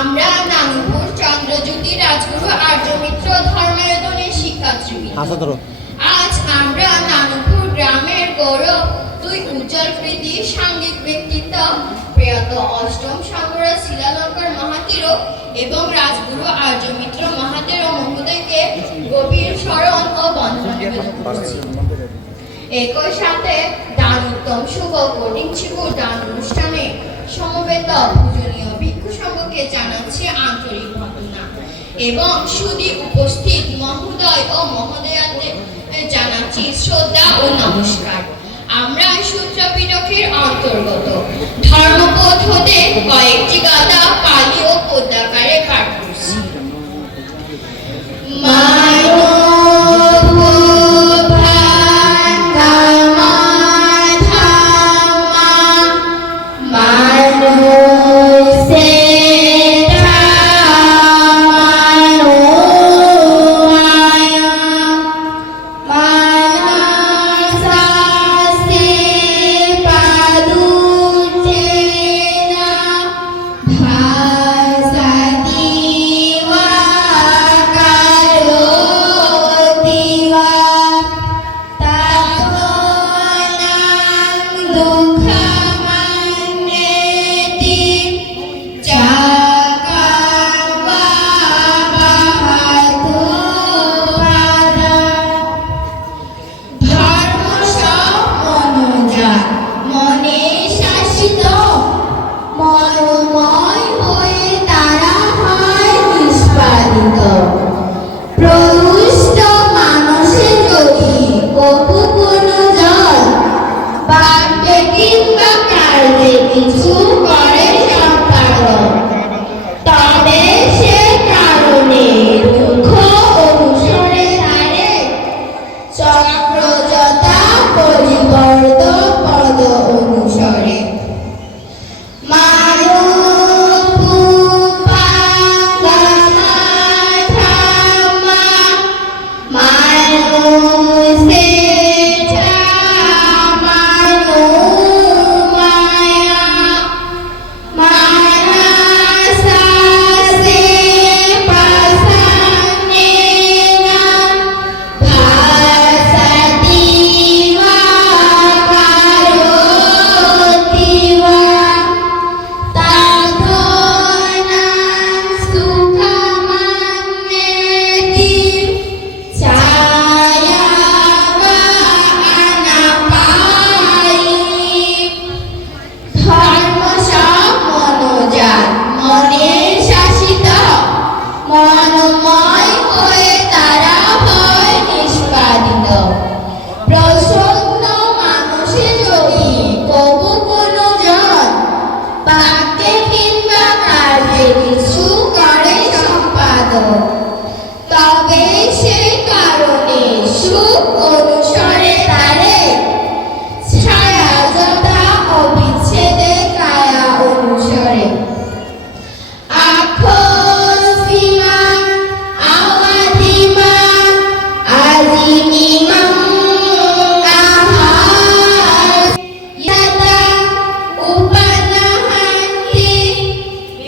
আমরা নানুপুর চন্দ্রজ্যোতি রাজগুরু আর্যমিত্র ধর্মায়তনের শিক্ষার্থী। আজ আমরা নানুপুর গ্রামের গৌরব, দুই উজ্জ্বল কৃতি সাংঘিক ব্যক্তিত্ব প্রয়াত অষ্টম সাগরা শিলালঙ্কার মহাতীর এবং রাজগুরু আর্যমিত্র মহাতীর মহোদয়কে গভীর স্মরণ ও বন্দনা নিবেদন করছি। একই সাথে দানোত্তম শুভ কঠিন শিবু দান অনুষ্ঠানে সমবেত পূজনীয় ভিক্ষু সংঘকে জানাচ্ছি আন্তরিক বন্দনা এবং সুধী উপস্থিত মহোদয় ও মহোদয়াদের জানাচ্ছি শ্রদ্ধা ও নমস্কার। আমরা সূত্রপিটকের অন্তর্গত ধর্মপদ হতে কয়েকটি গাথা পালি ও পদ্যাকারে পাঠ করছি।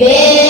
Be